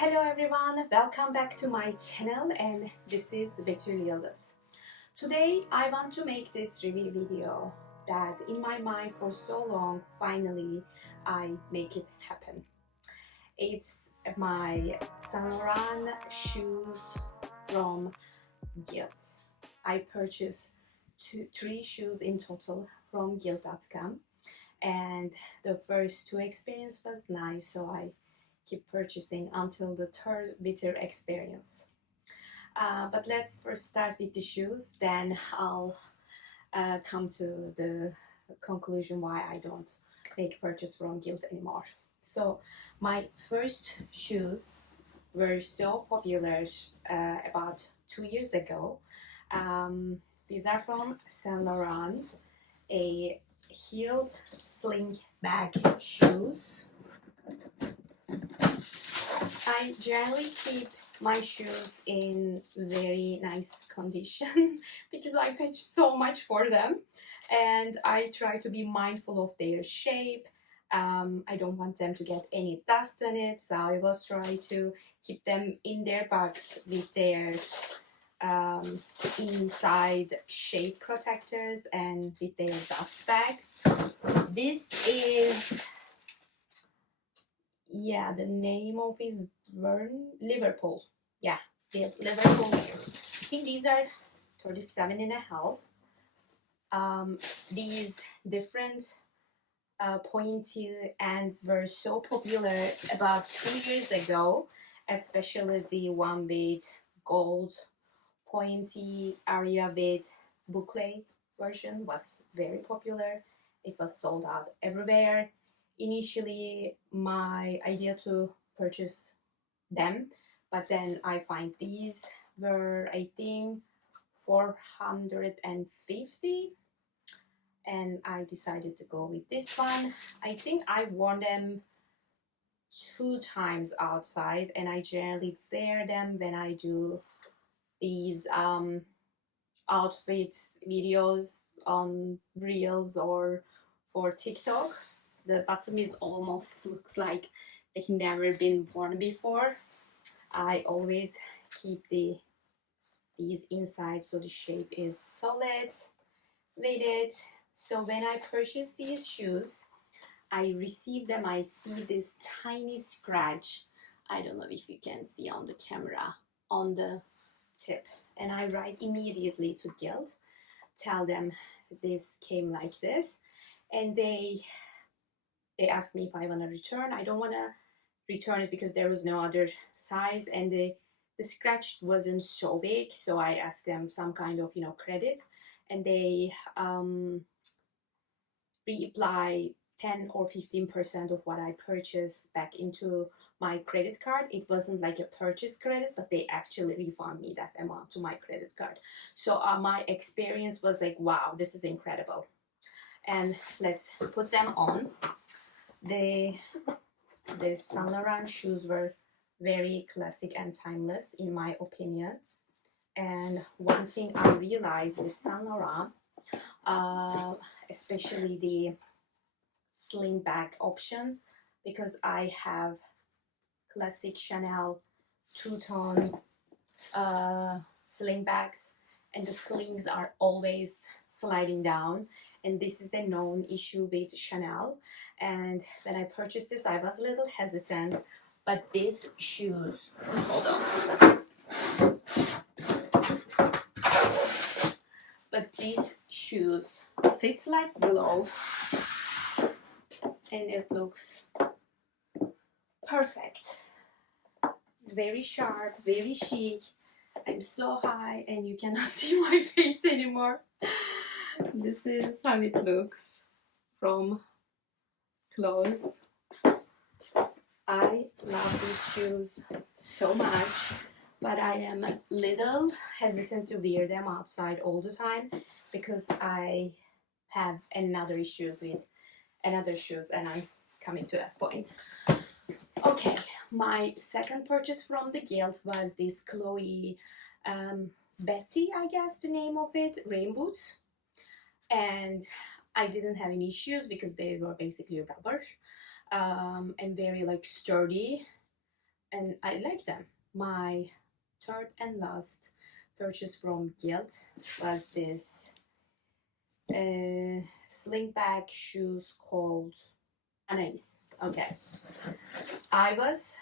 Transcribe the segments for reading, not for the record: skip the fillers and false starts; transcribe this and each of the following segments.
Hello everyone, welcome back to my channel, and this is Betül Yıldız. Today I want to make this review video that in my mind for so long, finally I make it happen. It's my Saint Laurent shoes from Gilt. I purchased three shoes in total from Gilt.com, and the first two experience was nice, so I keep purchasing until the third bitter experience. But let's first start with the shoes, then I'll come to the conclusion why I don't make purchase from Gilt anymore. So my first shoes were so popular about 2 years ago. These are from Saint Laurent, a heeled Slingback shoes. I generally keep my shoes in very nice condition because I paid so much for them, and I try to be mindful of their shape. I don't want them to get any dust on it, so I always try to keep them in their box with their inside shape protectors and with their dust bags. This is, yeah, the name of is Liverpool. Yeah, the Liverpool. I think these are 37 and a half. These different pointy ends were so popular about 2 years ago, especially the one with gold pointy area with boucle version was very popular. It was sold out everywhere. Initially, my idea to purchase them, but then I find these were, I think, 450, and I decided to go with this one. I think I worn them 2 times outside, and I generally wear them when I do these outfit videos on Reels or for TikTok. The bottom is almost looks like they've never been worn before. I always keep these inside so the shape is solid with it. So when I purchase these shoes, I receive them, I see this tiny scratch. I don't know if you can see on the camera on the tip, and I write immediately to Gilt, tell them this came like this, and they asked me if I want to return. I don't want to return it because there was no other size, and the scratch wasn't so big, so I asked them some kind of credit, and they reapply 10 or 15% of what I purchased back into my credit card. It wasn't like a purchase credit, but they actually refund me that amount to my credit card. So my experience was like, wow, this is incredible. And let's put them on. The Saint Laurent shoes were very classic and timeless in my opinion. And one thing I realized with Saint Laurent, especially the slingback option, because I have classic Chanel two-tone slingbacks, and the slings are always sliding down, and this is the known issue with Chanel. And when I purchased this, I was a little hesitant, but these shoes, hold on, but these shoes fits like glove, and it looks perfect, very sharp, very chic. I'm so high and you cannot see my face anymore. This is how it looks from close. I love these shoes so much, but I am a little hesitant to wear them outside all the time because I have another issues with another shoes, and I'm coming to that point. Okay, my second purchase from the Gilt was this Chloé Betty, I guess the name of it, rain boots, and I didn't have any issues because they were basically rubber and very like sturdy, and and I like them. My third and last purchase from Gilt was this Slingback shoes called Anais. Okay, I was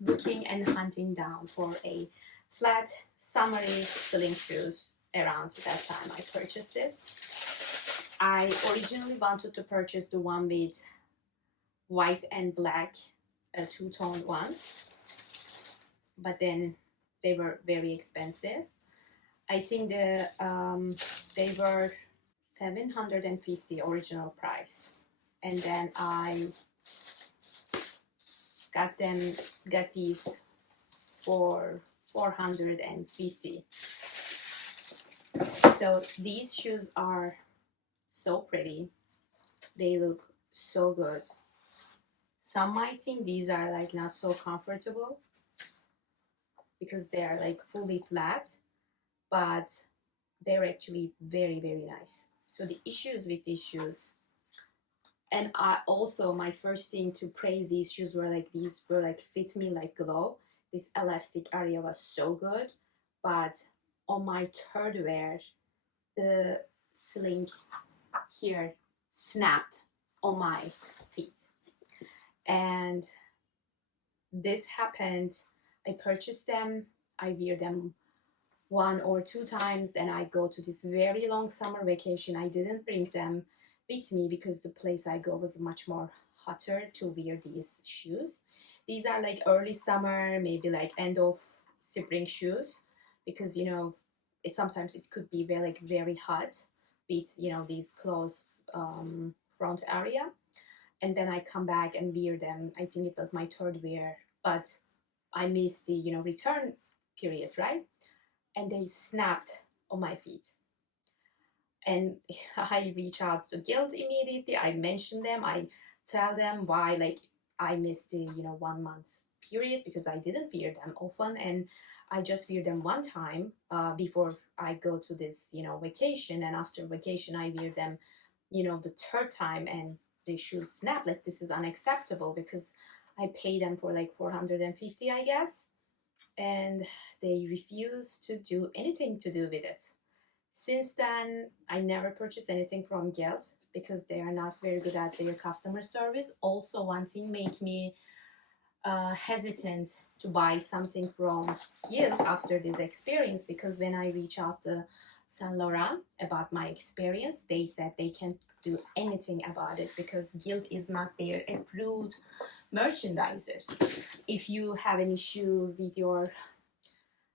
looking and hunting down for a flat summery sling shoes. Around that time I purchased this. I originally wanted to purchase the one with white and black two-tone ones, but then they were very expensive. I think they were 750 original price, and then I got these for 450. So these shoes are so pretty. They look so good. Some might think these are like not so comfortable because they are like fully flat, but they're actually very, very nice. So the issues with these shoes, and I also, my first thing to praise these shoes were like these were like fit me like glove. This elastic area was so good, but on my third wear, the sling here snapped on my feet, and this happened. I purchased them, I wear them 1 or 2 times, then I go to this very long summer vacation. I didn't bring them with me because the place I go was much more hotter to wear these shoes. These are like early summer, maybe like end of spring shoes, because you know sometimes it could be very hot with these closed front area, and then I come back and wear them. I think it was my third wear, but I missed the return period, right? And they snapped on my feet. And I reach out to Gilt immediately. I mention them. I tell them why like I missed the 1 month period because I didn't wear them often, and I just wear them one time before I go to this vacation, and after vacation I wear them the third time and the shoes snap. Like this is unacceptable because I pay them for like 450, I guess, and they refuse to do anything to do with it. Since then, I never purchased anything from Gilt because they are not very good at their customer service. Also, one thing make me hesitant to buy something from Gilt after this experience, because when I reach out to Saint Laurent about my experience, they said they can't do anything about it because Gilt is not their approved merchandisers. If you have an issue with your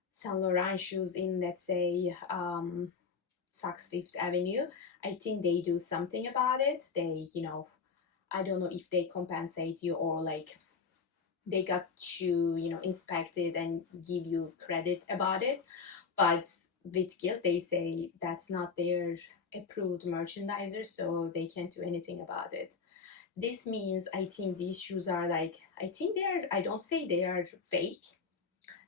Saint Laurent shoes in, let's say, Saks Fifth Avenue, I think they do something about it. They, I don't know if they compensate you or like they got you, inspected and give you credit about it. But with Gilt, they say that's not their approved merchandiser, so they can't do anything about it. This means I think these shoes are like, I don't say they are fake.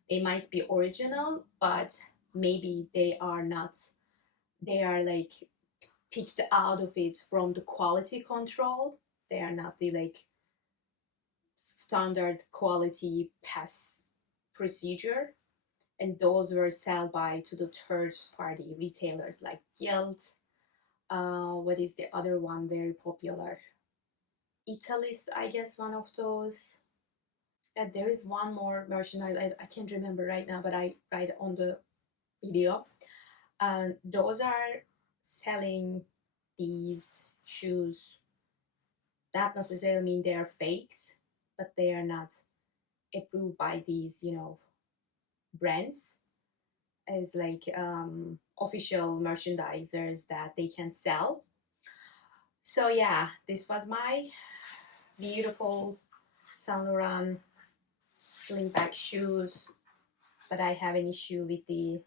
They might be original, but maybe they are not. They are like picked out of it from the quality control. They are not the like standard quality pass procedure, and those were sold by to the third party retailers like Gilt. What is the other one very popular? Italist, I guess, one of those. And there is one more merchandise I can't remember right now, but I write on the video. And those are selling these shoes. That necessarily mean they are fakes, but they are not approved by these, brands as like official merchandisers that they can sell. So yeah, this was my beautiful Saint Laurent Slingback shoes, but I have an issue with the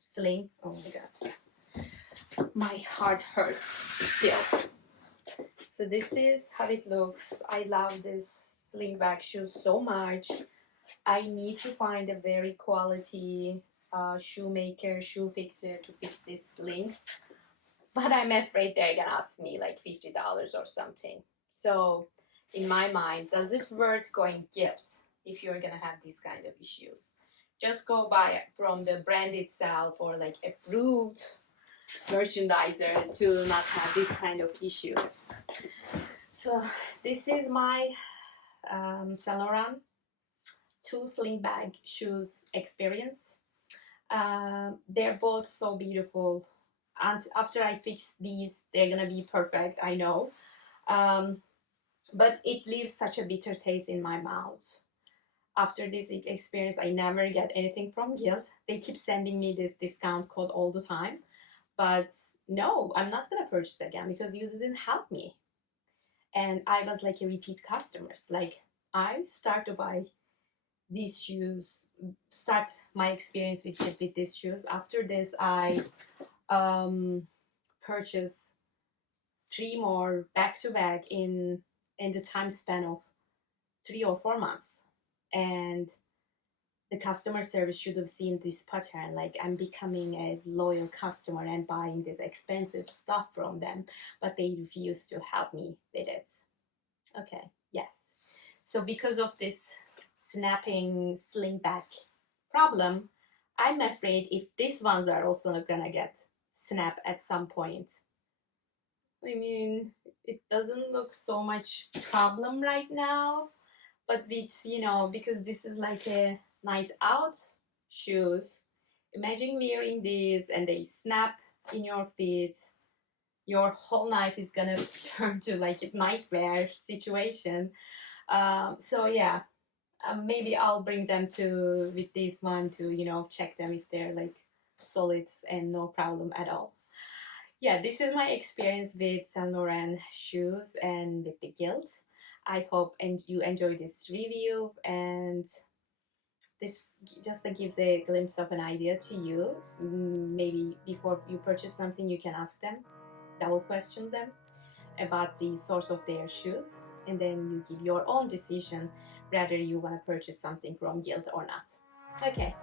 sling. Oh my god, my heart hurts still. So this is how it looks. I love this Slingback shoes so much. I need to find a very quality shoemaker, shoe fixer to fix these slings, but I'm afraid they're gonna ask me like $50 or something. So in my mind, does it worth going Gilt? if you're gonna have these kind of issues. Just go buy from the brand itself or like approved merchandiser to not have these kind of issues. So this is my Saint Laurent 2 Slingback shoes experience. They're both so beautiful, and after I fix these they're gonna be perfect, I know. But it leaves such a bitter taste in my mouth. After this experience I never get anything from Gilt. They keep sending me this discount code all the time, but no, I'm not gonna purchase again because you didn't help me. And I was like a repeat customers. Like I start to buy these shoes, start my experience with these shoes. After this I purchased 3 more back to back in the time span of 3 or 4 months. And the customer service should have seen this pattern. Like I'm becoming a loyal customer and buying this expensive stuff from them, but they refuse to help me with it. Okay, yes. So because of this snapping slingback problem, I'm afraid if these ones are also not gonna get snap at some point. I mean, it doesn't look so much problem right now, but with, you know, because this is like a night out shoes, imagine wearing these and they snap in your feet, your whole night is gonna turn to like a nightmare situation. So yeah, maybe I'll bring them to with this one to, you know, check them if they're like solid and no problem at all. Yeah, this is my experience with Saint Laurent shoes and with the Gilt. I hope and you enjoy this review, and this just gives a glimpse of an idea to you. Maybe before you purchase something you can ask them, double question them about the source of their shoes, and then you give your own decision whether you want to purchase something from Gilt or not. Okay,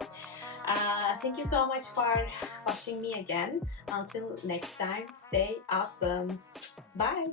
thank you so much for watching me again. Until next time, stay awesome. Bye.